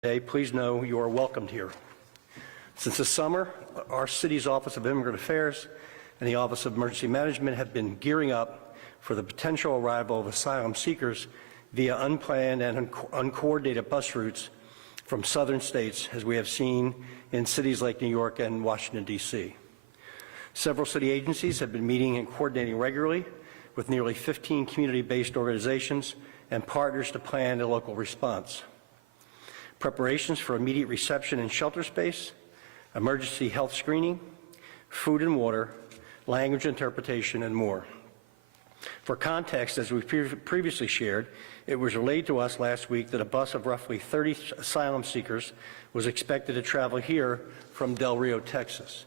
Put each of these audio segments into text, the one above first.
today, please know you are welcomed here. Since the summer, our city's Office of Immigrant Affairs and the Office of Emergency Management have been gearing up for the potential arrival of asylum seekers via unplanned and uncoordinated bus routes from southern states, as we have seen in cities like New York and Washington, D.C. Several city agencies have been meeting and coordinating regularly with nearly 15 community-based organizations and partners to plan a local response. Preparations for immediate reception and shelter space, emergency health screening, food and water, language interpretation, and more. For context, as we previously shared, it was relayed to us last week that a bus of roughly 30 asylum seekers was expected to travel here from Del Rio, Texas.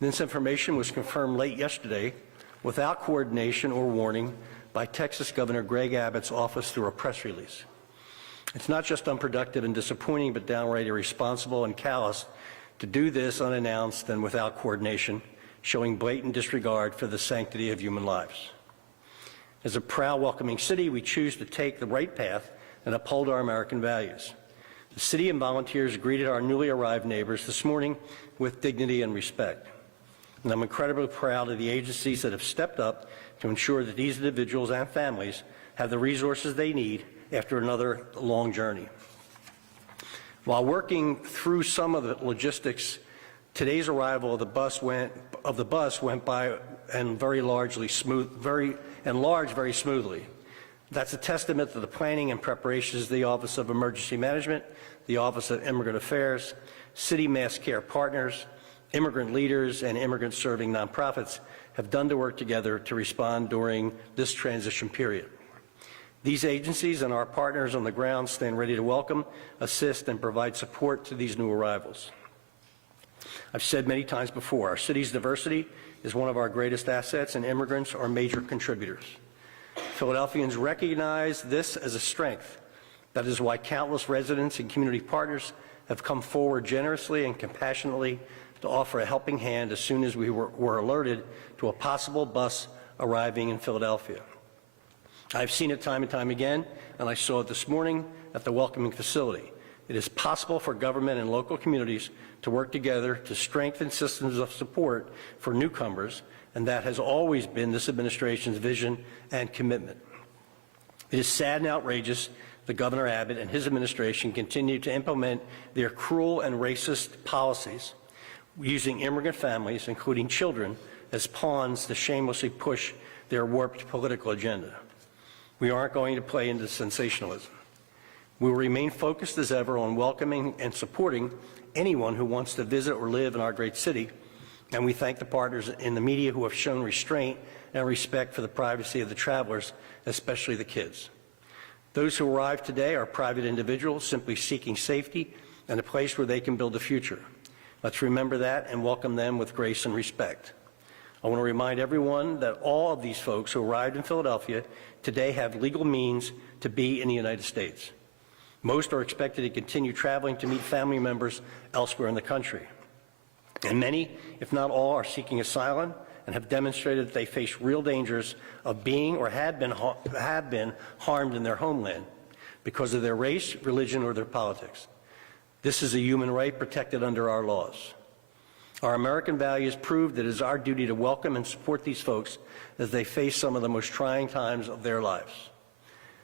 This information was confirmed late yesterday without coordination or warning by Texas Governor Greg Abbott's office through a press release. It's not just unproductive and disappointing, but downright irresponsible and callous to do this unannounced and without coordination, showing blatant disregard for the sanctity of human lives. As a proud, welcoming city, we choose to take the right path and uphold our American values. The city and volunteers greeted our newly arrived neighbors this morning with dignity and respect. And I'm incredibly proud of the agencies that have stepped up to ensure that these individuals and families have the resources they need after another long journey. While working through some of the logistics, today's arrival of the bus went by and very smoothly. That's a testament to the planning and preparations of the Office of Emergency Management, the Office of Immigrant Affairs, city mass care partners, immigrant leaders, and immigrant-serving nonprofits have done to work together to respond during this transition period. These agencies and our partners on the ground stand ready to welcome, assist, and provide support to these new arrivals. I've said many times before, our city's diversity is one of our greatest assets, and immigrants are major contributors. Philadelphians recognize this as a strength. That is why countless residents and community partners have come forward generously and compassionately to offer a helping hand as soon as we were alerted to a possible bus arriving in Philadelphia. I've seen it time and time again, and I saw it this morning at the welcoming facility. It is possible for government and local communities to work together to strengthen systems of support for newcomers, and that has always been this administration's vision and commitment. It is sad and outrageous that Governor Abbott and his administration continue to implement their cruel and racist policies, using immigrant families, including children, as pawns to shamelessly push their warped political agenda. We aren't going to play into sensationalism. We will remain focused as ever on welcoming and supporting anyone who wants to visit or live in our great city, and we thank the partners in the media who have shown restraint and respect for the privacy of the travelers, especially the kids. Those who arrived today are private individuals simply seeking safety and a place where they can build a future. Let's remember that and welcome them with grace and respect. I want to remind everyone that all of these folks who arrived in Philadelphia today have legal means to be in the United States. Most are expected to continue traveling to meet family members elsewhere in the country. And many, if not all, are seeking asylum and have demonstrated that they face real dangers of being or have been harmed in their homeland because of their race, religion, or their politics. This is a human right protected under our laws. Our American values prove that it is our duty to welcome and support these folks as they face some of the most trying times of their lives.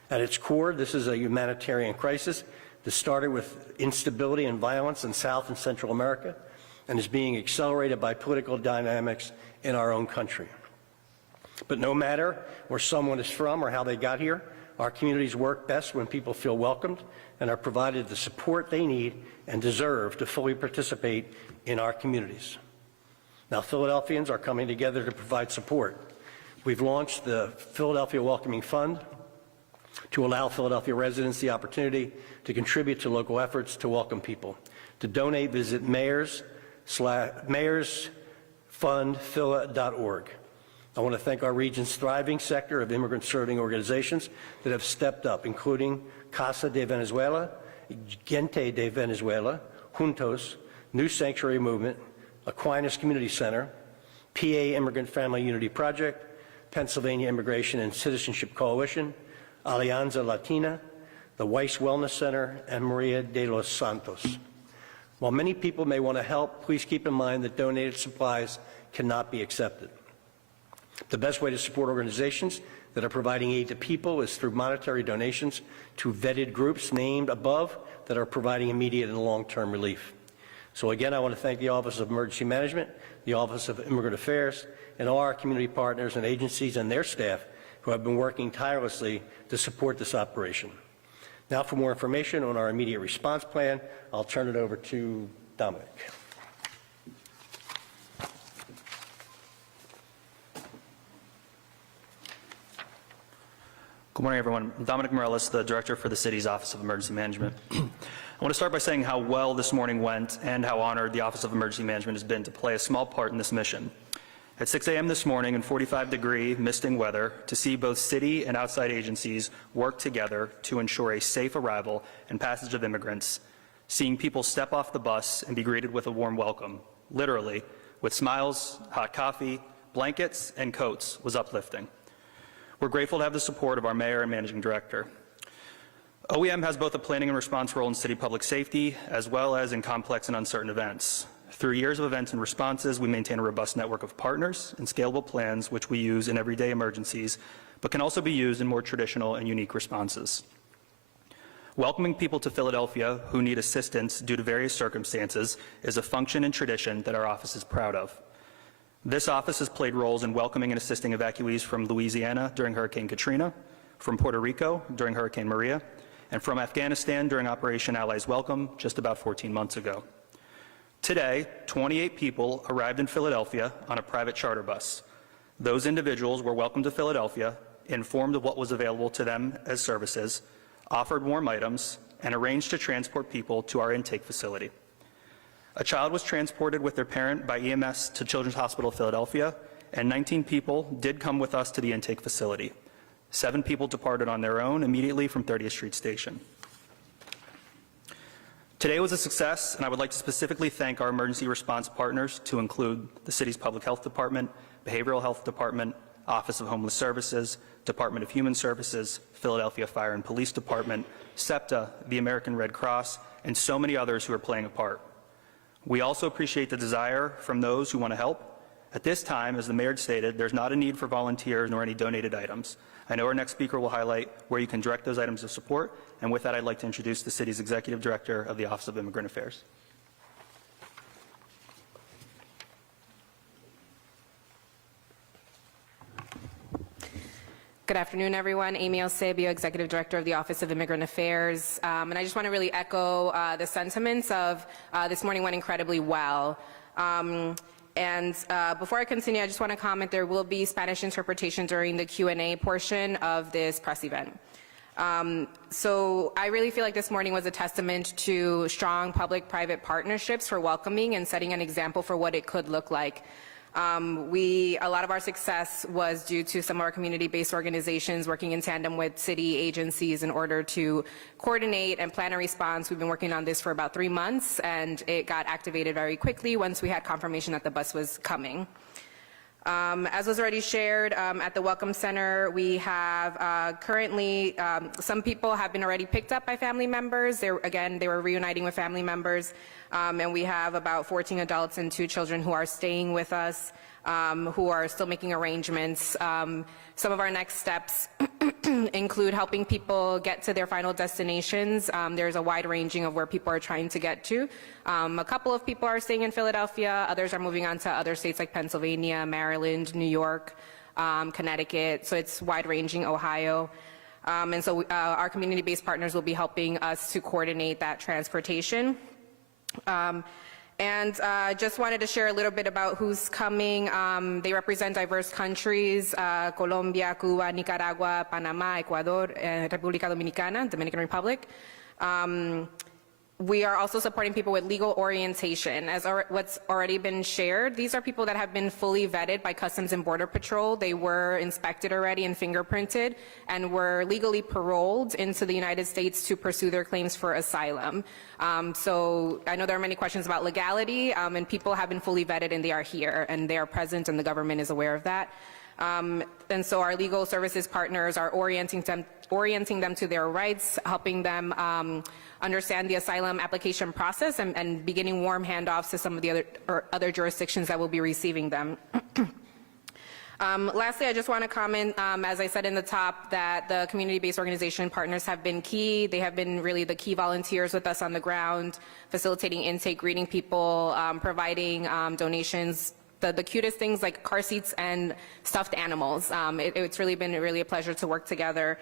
At its core, this is a humanitarian crisis that started with instability and violence in South and Central America and is being accelerated by political dynamics in our own country. But no matter where someone is from or how they got here, our communities work best when people feel welcomed and are provided the support they need and deserve to fully participate in our communities. Now, Philadelphians are coming together to provide support. We've launched the Philadelphia Welcoming Fund to allow Philadelphia residents the opportunity to contribute to local efforts to welcome people. To donate, visit mayorsfundphila.org. I want to thank our region's thriving sector of immigrant-serving organizations that have stepped up, including Casa de Venezuela, Gente de Venezuela, Juntos, New Sanctuary Movement, Aquinas Community Center, PA Immigrant Family Unity Project, Pennsylvania Immigration and Citizenship Coalition, Alianza Latina, the Weiss Wellness Center, and Maria de los Santos. While many people may want to help, please keep in mind that donated supplies cannot be accepted. The best way to support organizations that are providing aid to people is through monetary donations to vetted groups named above that are providing immediate and long-term relief. So again, I want to thank the Office of Emergency Management, the Office of Immigrant Affairs, and all our community partners and agencies and their staff who have been working tirelessly to support this operation. Now for more information on our immediate response plan, I'll turn it over to Dominic. Good morning, everyone. I'm Dominic Morellis, the Director for the City's Office of Emergency Management. I want to start by saying how well this morning went and how honored the Office of Emergency Management has been to play a small part in this mission. At 6 a.m. this morning in 45-degree misting weather, to see both city and outside agencies work together to ensure a safe arrival and passage of immigrants, seeing people step off the bus and be greeted with a warm welcome, literally, with smiles, hot coffee, blankets, and coats, was uplifting. We're grateful to have the support of our mayor and managing director. OEM has both a planning and response role in city public safety, as well as in complex and uncertain events. Through years of events and responses, we maintain a robust network of partners and scalable plans which we use in everyday emergencies, but can also be used in more traditional and unique responses. Welcoming people to Philadelphia who need assistance due to various circumstances is a function and tradition that our office is proud of. This office has played roles in welcoming and assisting evacuees from Louisiana during Hurricane Katrina, from Puerto Rico during Hurricane Maria, and from Afghanistan during Operation Allies Welcome just about 14 months ago. Today, 28 people arrived in Philadelphia on a private charter bus. Those individuals were welcomed to Philadelphia, informed of what was available to them as services, offered warm items, and arranged to transport people to our intake facility. A child was transported with their parent by EMS to Children's Hospital of Philadelphia, and 19 people did come with us to the intake facility. 7 people departed on their own immediately from 30th Street Station. Today was a success, and I would like to specifically thank our emergency response partners, to include the city's Public Health Department, Behavioral Health Department, Office of Homeless Services, Department of Human Services, Philadelphia Fire and Police Department, SEPTA, the American Red Cross, and so many others who are playing a part. We also appreciate the desire from those who want to help. At this time, as the mayor stated, there's not a need for volunteers nor any donated items. I know our next speaker will highlight where you can direct those items of support, and with that, I'd like to introduce the city's Executive Director of the Office of Immigrant Affairs. Good afternoon, everyone. Amy Eusebio, Executive Director of the Office of Immigrant Affairs. And I just want to really echo the sentiments of this morning went incredibly well. Before I continue, I just want to comment there will be Spanish interpretation during the Q&A portion of this press event. So I really feel like this morning was a testament to strong public-private partnerships for welcoming and setting an example for what it could look like. A lot of our success was due to some of our community-based organizations working in tandem with city agencies in order to coordinate and plan a response. We've been working on this for about 3 months, and it got activated very quickly once we had confirmation that the bus was coming. As was already shared, at the Welcome Center, we have currently, some people have been already picked up by family members. They were reuniting with family members, and we have about 14 adults and 2 children who are staying with us, who are still making arrangements. Some of our next steps include helping people get to their final destinations. There's a wide ranging of where people are trying to get to. A couple of people are staying in Philadelphia. Others are moving on to other states like Pennsylvania, Maryland, New York, Connecticut. So it's wide ranging, Ohio. And so our community-based partners will be helping us to coordinate that transportation. Just wanted to share a little bit about who's coming. They represent diverse countries, Colombia, Cuba, Nicaragua, Panama, Ecuador, República Dominicana, Dominican Republic. We are also supporting people with legal orientation. As what's already been shared, these are people that have been fully vetted by Customs and Border Patrol. They were inspected already and fingerprinted and were legally paroled into the United States to pursue their claims for asylum. So I know there are many questions about legality, and people have been fully vetted and they are here and they are present and the government is aware of that. And so our legal services partners are orienting them orienting them to their rights, helping them understand the asylum application process, and beginning warm handoffs to some of the other jurisdictions that will be receiving them. Lastly, I just want to comment, as I said in the top, that the community-based organization partners have been key. They have been really the key volunteers with us on the ground, facilitating intake, greeting people, providing donations, the cutest things like car seats and stuffed animals. It's really been a pleasure to work together.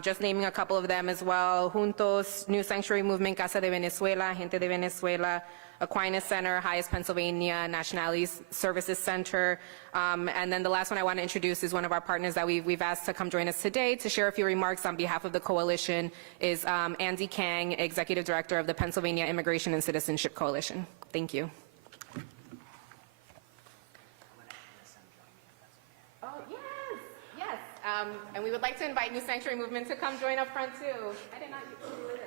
Just naming a couple of them as well: Juntos, New Sanctuary Movement, Casa de Venezuela, Gente de Venezuela, Aquinas Center, Highest Pennsylvania, Nationality Services Center. And then the last one I want to introduce is one of our partners that we've asked to come join us today to share a few remarks on behalf of the coalition is Andy Kang, Executive Director of the Pennsylvania Immigration and Citizenship Coalition. Thank you. Oh, yes, yes. And we would like to invite New Sanctuary Movement to come join up front too. I did not get to do it.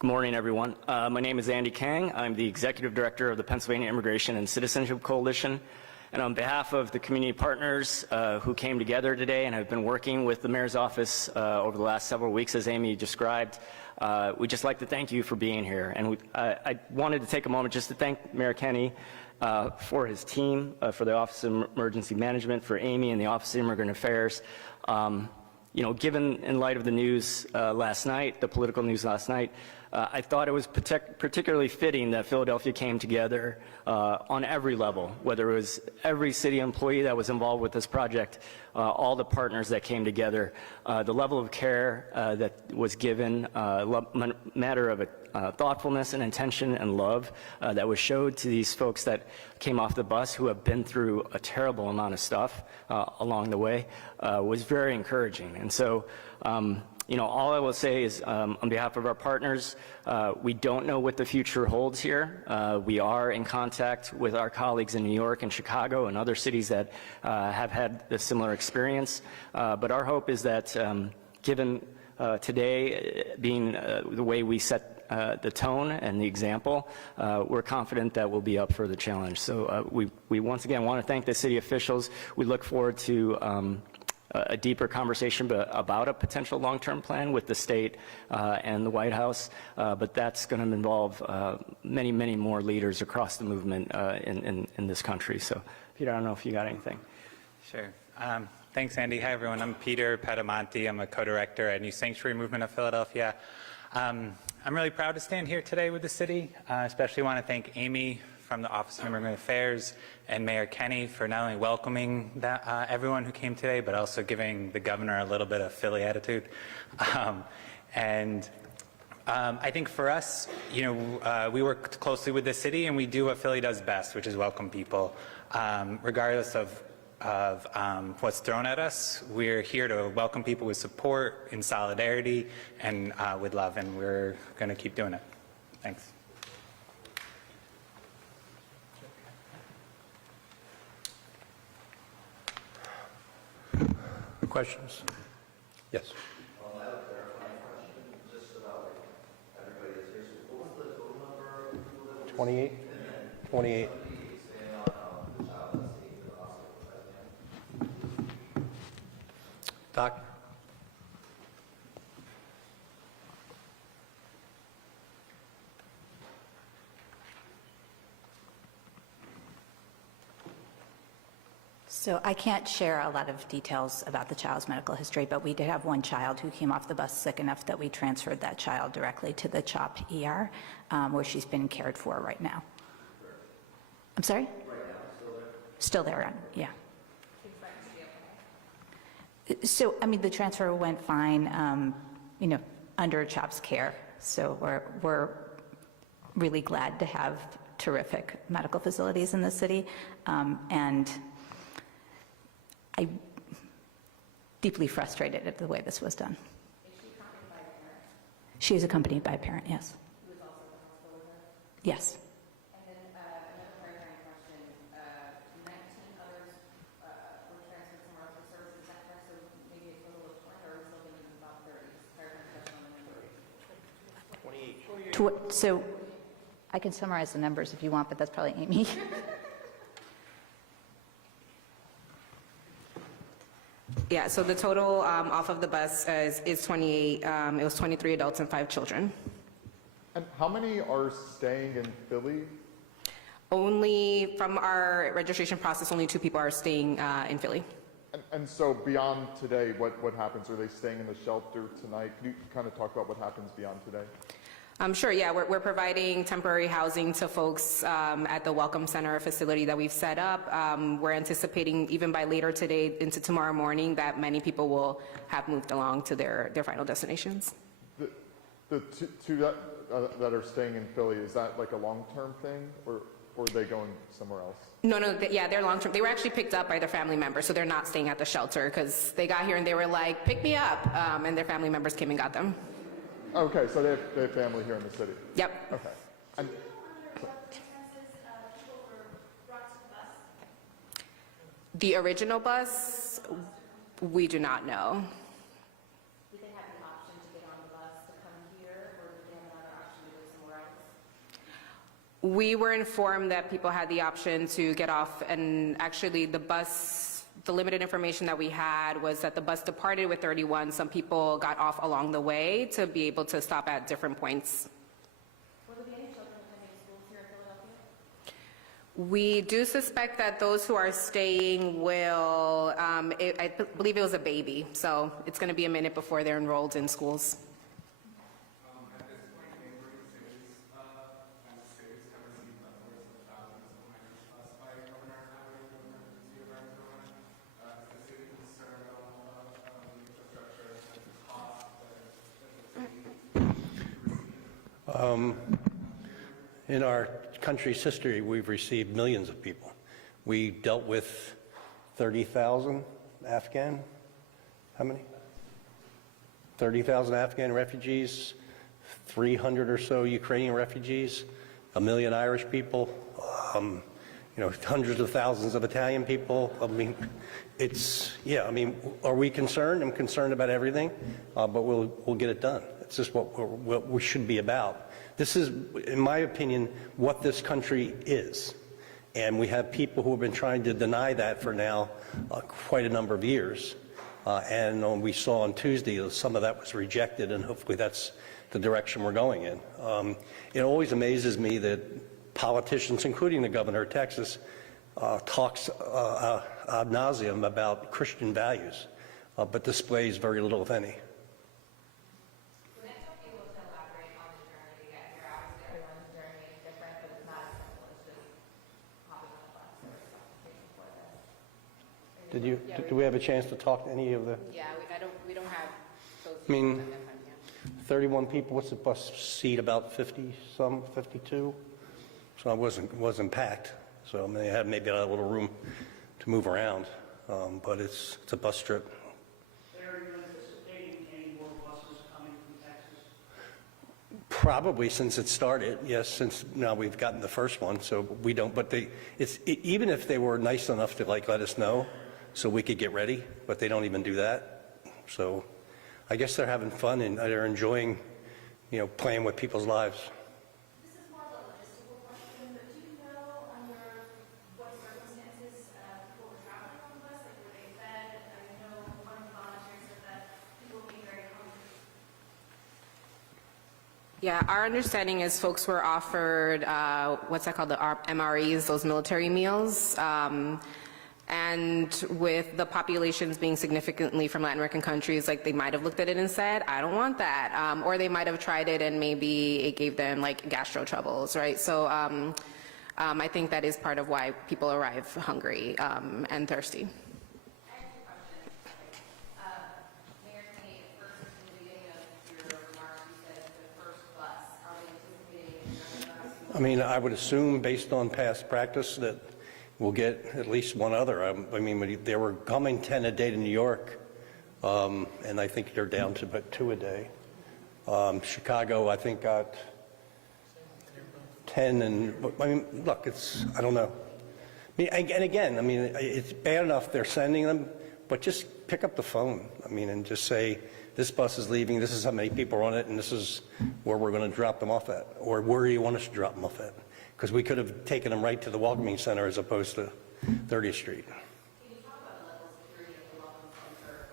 Good morning, everyone. My name is Andy Kang. I'm the Executive Director of the Pennsylvania Immigration and Citizenship Coalition. And on behalf of the community partners who came together today and have been working with the Mayor's office over the last several weeks, as Amy described, we'd just like to thank you for being here. And I wanted to take a moment just to thank Mayor Kenny for his team, for the Office of Emergency Management, for Amy and the Office of Immigrant Affairs. You know, given in light of the news last night, the political news last night, I thought it was particularly fitting that Philadelphia came together on every level, whether it was every city employee that was involved with this project, all the partners that came together, the level of care that was given, matter of thoughtfulness and intention and love that was showed to these folks that came off the bus who have been through a terrible amount of stuff along the way was very encouraging. And so, you know, all I will say is on behalf of our partners, we don't know what the future holds here. We are in contact with our colleagues in New York and Chicago and other cities that have had a similar experience. But our hope is that given today being the way we set the tone and the example, we're confident that we'll be up for the challenge. So we once again want to thank the city officials. We look forward to a deeper conversation about a potential long-term plan with the state and the White House, but that's going to involve many, many more leaders across the movement in this country. So, Peter, I don't know if you got anything. Sure. Thanks, Andy. Hi, everyone. I'm Peter Padamonte. I'm a co-director at New Sanctuary Movement of Philadelphia. I'm really proud to stand here today with the city. Especially want to thank Amy from the Office of Immigrant Affairs and Mayor Kenny for not only welcoming everyone who came today, but also giving the governor a little bit of Philly attitude. I think for us, you know, we work closely with the city and we do what Philly does best, which is welcome people. Regardless of what's thrown at us, we're here to welcome people with support, in solidarity, and with love, and we're going to keep doing it. Thanks. Questions? Yes. I have a clarifying question, just about everybody that's here. So what was the total number of people that were 28? 28. staying on the child that's taking the hospital? Doc? So I can't share a lot of details about the child's medical history, but we did have one child who came off the bus sick enough that we transferred that child directly to the CHOP ER, where she's been cared for right now. I'm sorry? Right now, still there, yeah. So, I mean, the transfer went fine, you know, under CHOP's care. So we're really glad to have terrific medical facilities in the city, and I'm deeply frustrated at the way this was done. Is she accompanied by a parent? She is accompanied by a parent, yes. Who is also at the hospital with her? Yes. And then another clarifying question. 19 others were transferred somewhere else for services. Is that correct? So maybe a total of 20, or are we still thinking about 30? Clarifying question on the number. 28. So I can summarize the numbers if you want, but that's probably Amy. Yeah, so the total off of the bus is 28, it was 23 adults and 5 children. And how many are staying in Philly? Only, from our registration process, only 2 people are staying in Philly. And so beyond today, what happens? Are they staying in the shelter tonight? Can you kind of talk about what happens beyond today? Sure, yeah, we're providing temporary housing to folks at the Welcome Center facility that we've set up. We're anticipating, even by later today into tomorrow morning, that many people will have moved along to their final destinations. The two that are staying in Philly, is that like a long-term thing, or are they going somewhere else? No, yeah, they're long-term. They were actually picked up by their family members, so they're not staying at the shelter because they got here and they were like, pick me up, and their family members came and got them. Okay, so they have family here in the city? Yep. Okay. And The original bus, we do not know. Did they have the option to get on the bus to come here, or did they have another option to go somewhere else? We were informed that people had the option to get off, and actually the bus, the limited information that we had was that the bus departed with 31. Some people got off along the way to be able to stop at different points. Will there be any children attending schools here in Philadelphia? We do suspect that those who are staying will, I believe it was a baby, so it's going to be a minute before they're enrolled in schools. At this point, neighboring cities and states have received upwards of thousands of migrants bus by Governor Abbott and Governor of Arizona. Is the city concerned about the infrastructure and the cost that the city In our country's history, we've received millions of people. We dealt with 30,000 Afghan, how many? 30,000 Afghan refugees, 300 or so Ukrainian refugees, 1 million Irish people, hundreds of thousands of Italian people. I mean, are we concerned? I'm concerned about everything, but we'll get it done. It's just what we should be about. This is, in my opinion, what this country is. And we have people who have been trying to deny that for now quite a number of years. And we saw on Tuesday some of that was rejected, and hopefully that's the direction we're going in. It always amazes me that politicians, including the governor of Texas, talks ad nauseum about Christian values, but displays very little, if any. Do we have a chance to talk to any of the? Yeah, we don't have those. I mean, 31 people. What's the bus seat? About 50 some, 52. So it wasn't packed. So I mean, they had maybe a little room to move around, but it's a bus trip. Are you anticipating any more buses coming from Texas? Probably since it started, yes. Since now we've gotten the first one, so we don't. But even if they were nice enough to let us know, so we could get ready, but they don't even do that. So I guess they're having fun and they're enjoying, playing with people's lives. This is more of a logistical question, but do you know under what circumstances people were traveling on the bus? Like, were they fed? I know one of the volunteers said that people would be very hungry. Yeah, our understanding is folks were offered, what's that called, the MREs, those military meals. And with the populations being significantly from Latin American countries, like they might have looked at it and said, I don't want that. Or they might have tried it and maybe it gave them like gastro troubles, right? So I think that is part of why people arrive hungry and thirsty. I mean, I would assume based on past practice that we'll get at least one other. I mean, they were coming 10 a day to New York, and I think they're down to about 2 a day. Chicago, I think, got 10, and I mean, look, I don't know. I mean, and again, I mean, it's bad enough they're sending them, but just pick up the phone, I mean, and just say, this bus is leaving, this is how many people are on it, and this is where we're going to drop them off at, or where do you want us to drop them off at? Because we could have taken them right to the Welcoming Center as opposed to 30th Street. Can you talk about the level of security at the Welcome Center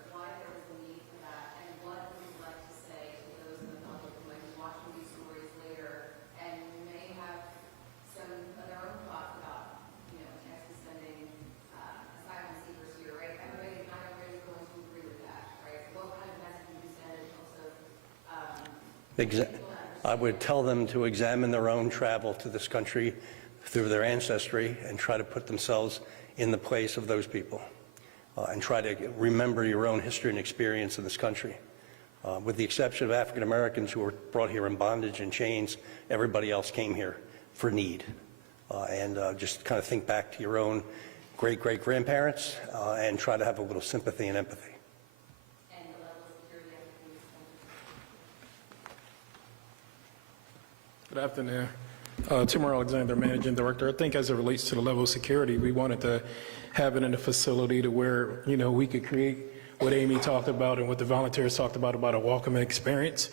I would tell them to examine their own travel to this country through their ancestry and try to put themselves in the place of those people and try to remember your own history and experience in this country. With the exception of African Americans who were brought here in bondage and chains, everybody else came here for need. And just kind of think back to your own great-great-grandparents and try to have a little sympathy and empathy. Good afternoon. Timur Alexander, Managing Director. I think as it relates to the level of security, we wanted to have it in a facility to where, we could create what Amy talked about and what the volunteers talked about a welcoming experience.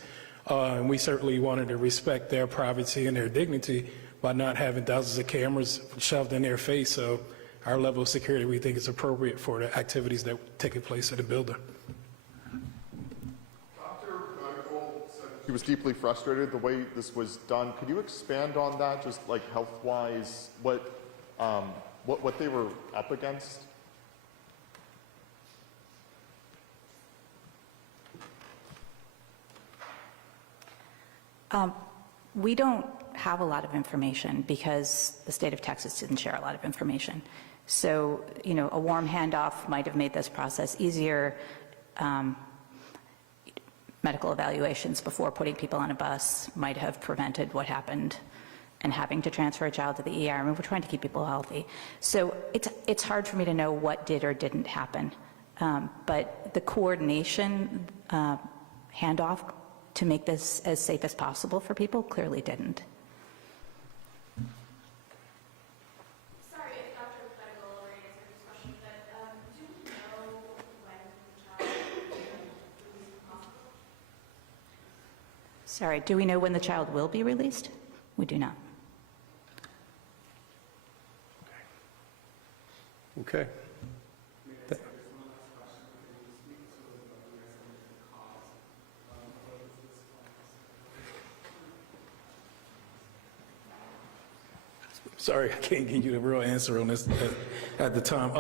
And we certainly wanted to respect their privacy and their dignity by not having thousands of cameras shoved in their face. So our level of security, we think, is appropriate for the activities that take place at the building. He was deeply frustrated the way this was done. Could you expand on that, just like health-wise, what they were up against? We don't have a lot of information because the state of Texas didn't share a lot of information. So, a warm handoff might have made this process easier. Medical evaluations before putting people on a bus might have prevented what happened and having to transfer a child to the ER. I mean, we're trying to keep people healthy. So it's hard for me to know what did or didn't happen. But the coordination handoff to make this as safe as possible for people clearly didn't. Sorry if Dr. Fettigall already answered this question, but do we know when the child will be released from hospital? Sorry, do we know when the child will be released? We do not. Okay. Sorry, I can't give you the real answer on this at the time.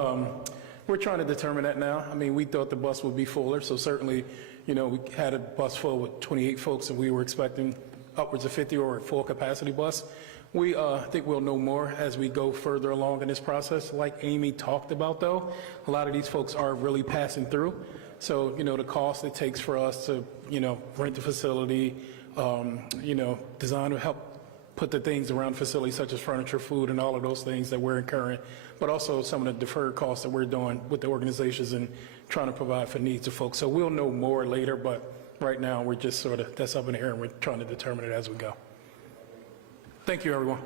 We're trying to determine that now. I mean, we thought the bus would be fuller, so certainly, we had a bus full with 28 folks, and we were expecting upwards of 50 or a full capacity bus. We think we'll know more as we go further along in this process. Like Amy talked about, though, a lot of these folks are really passing through. So, the cost it takes for us to, rent the facility, design to help put the things around facilities such as furniture, food, and all of those things that we're incurring, but also some of the deferred costs that we're doing with the organizations and trying to provide for needs of folks. So we'll know more later, but right now we're just that's up in the air and we're trying to determine it as we go. Thank you, everyone.